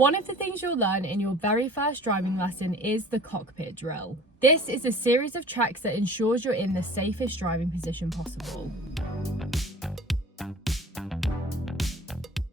One of the things you'll learn in your very first driving lesson is the cockpit drill. This is a series of checks that ensures you're in the safest driving position possible.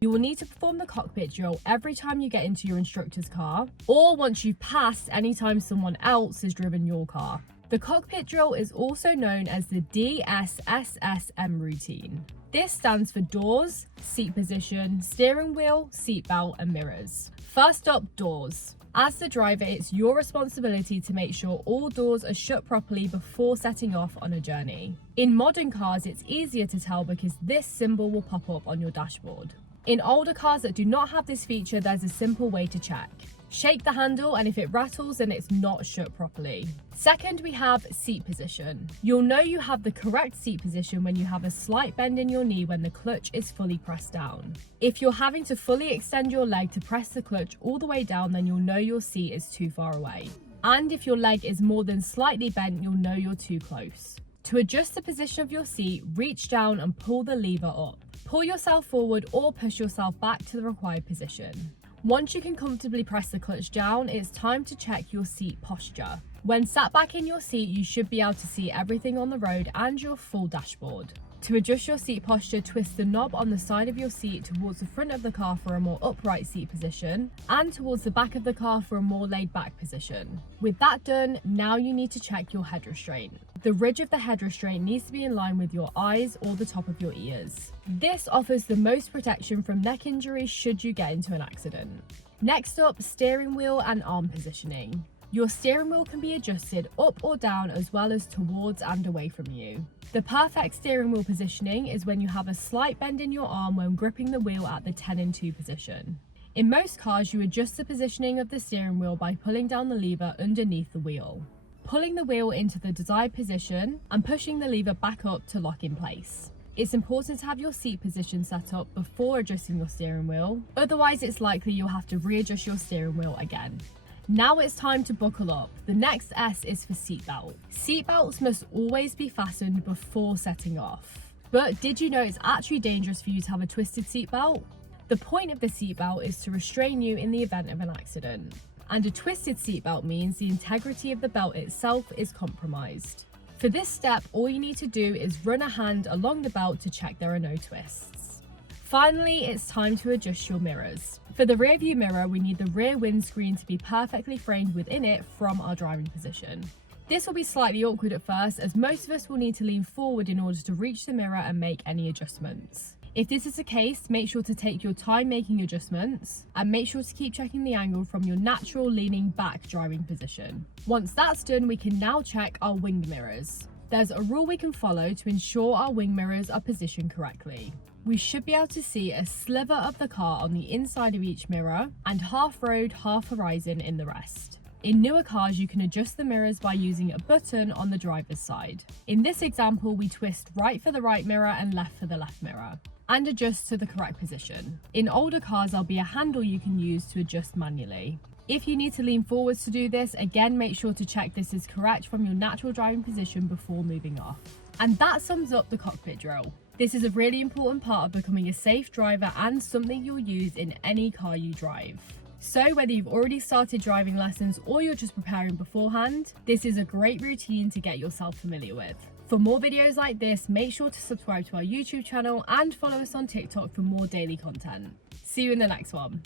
You will need to perform the cockpit drill every time you get into your instructor's car, or once you've passed any time someone else has driven your car. The cockpit drill is also known as the DSSSM Routine. This stands for doors, seat position, steering wheel, seatbelt, and mirrors. First up, doors. As the driver, it's your responsibility to make sure all doors are shut properly before setting off on a journey. In modern cars, it's easier to tell because this symbol will pop up on your dashboard. In older cars that do not have this feature, there's a simple way to check. Shake the handle, and if it rattles, then it's not shut properly. Second, we have seat position. You'll know you have the correct seat position when you have a slight bend in your knee when the clutch is fully pressed down. If you're having to fully extend your leg to press the clutch all the way down, then you'll know your seat is too far away. And if your leg is more than slightly bent, you'll know you're too close. To adjust the position of your seat, reach down and pull the lever up. Pull yourself forward or push yourself back to the required position. Once you can comfortably press the clutch down, it's time to check your seat posture. When sat back in your seat, you should be able to see everything on the road and your full dashboard. To adjust your seat posture, twist the knob on the side of your seat towards the front of the car for a more upright seat position and towards the back of the car for a more laid back position. With that done, now you need to check your head restraint. The ridge of the head restraint needs to be in line with your eyes or the top of your ears. This offers the most protection from neck injury should you get into an accident. Next up, steering wheel and arm positioning. Your steering wheel can be adjusted up or down as well as towards and away from you. The perfect steering wheel positioning is when you have a slight bend in your arm when gripping the wheel at the 10-2 position. In most cars, you adjust the positioning of the steering wheel by pulling down the lever underneath the wheel, pulling the wheel into the desired position and pushing the lever back up to lock in place. It's important to have your seat position set up before adjusting your steering wheel, otherwise it's likely you'll have to readjust your steering wheel again. Now it's time to buckle up. The next S is for seatbelt. Seatbelts must always be fastened before setting off. But did you know it's actually dangerous for you to have a twisted seatbelt? The point of the seatbelt is to restrain you in the event of an accident. And a twisted seatbelt means the integrity of the belt itself is compromised. For this step, all you need to do is run a hand along the belt to check there are no twists. Finally, it's time to adjust your mirrors. For the rear view mirror, we need the rear windscreen to be perfectly framed within it from our driving position. This will be slightly awkward at first, as most of us will need to lean forward in order to reach the mirror and make any adjustments. If this is the case, make sure to take your time making adjustments and make sure to keep checking the angle from your natural leaning back driving position. Once that's done, we can now check our wing mirrors. There's a rule we can follow to ensure our wing mirrors are positioned correctly. We should be able to see a sliver of the car on the inside of each mirror and half road, half horizon in the rest. In newer cars, you can adjust the mirrors by using a button on the driver's side. In this example, we twist right for the right mirror and left for the left mirror and adjust to the correct position. In older cars, there'll be a handle you can use to adjust manually. If you need to lean forwards to do this, again, make sure to check this is correct from your natural driving position before moving off. And that sums up the cockpit drill. This is a really important part of becoming a safe driver and something you'll use in any car you drive. So whether you've already started driving lessons or you're just preparing beforehand, this is a great routine to get yourself familiar with. For more videos like this, make sure to subscribe to our YouTube channel and follow us on TikTok for more daily content. See you in the next one.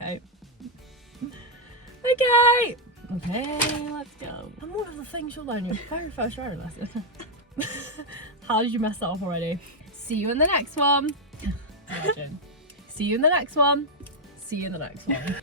Okay, let's go. And one of the things you'll learn in your very first driving lesson. How did you mess that up already? See you in the next one. Imagine. See you in the next one. See you in the next one.